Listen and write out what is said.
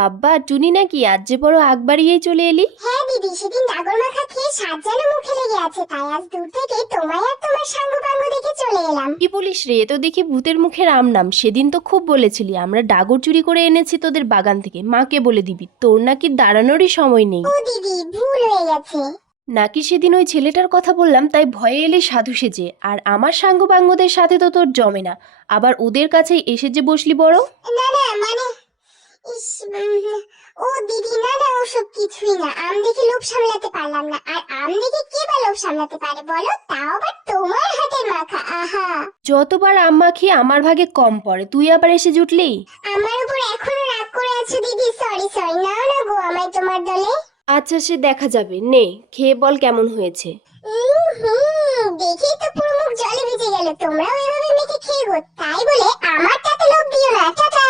আব্বা টুনি নাকি আজ যে বড় আগ বাড়িয়েই চলে এলি। হ্যাঁ দিদি, সেদিন ডাগর মাখা খেয়ে স্বাদ যেন মুখে লেগে আছে, তাই আজ দূর থেকে তোমায় আর তোমার সাঙ্গ পাঙ্গ দেখে চলে এলাম। কি বলিস রে, এ তো দেখি ভূতের মুখে রাম নাম। সেদিন তো খুব বলেছিলি আমরা ডাগর চুরি করে এনেছি তোদের বাগান থেকে, মাকে বলে দিবি। তোর নাকি দাঁড়ানোরই সময় নেই। ও দিদি, ভুল হয়ে গেছে। নাকি সেদিন ওই ছেলেটার কথা বললাম তাই ভয়ে এলে সাধু সেজে, আর আমার সাঙ্গ পাঙ্গদের সাথে তো তোর জমে না, আবার ওদের কাছেই এসে যে বসলি বড়। না না, মানে ইস, ও দিদি, না না, ওসব কিছুই না। আম দেখে লোভ সামলাতে পারলাম না। আর আম দেখে কে বা লোভ সামলাতে পারে বলো, তাও আবার তোমার হাতের মাখা। আহা, যতবার আম মাখি আমার ভাগে কম পড়ে, তুই আবার এসে জুটলি। আমার উপর এখনো রাগ করে আছো দিদি? সরি সরি, নাও না গো আমায় তোমার দলে। আচ্ছা সে দেখা যাবে, নে খেয়ে বল কেমন হয়েছে। দেখেই তো পুরো মুখ জলে ভিজে গেল। তোমরাও এভাবে মেখে খেয়ে গো, তাই বলে আমারটাতে লোভ দিও না। টাটা।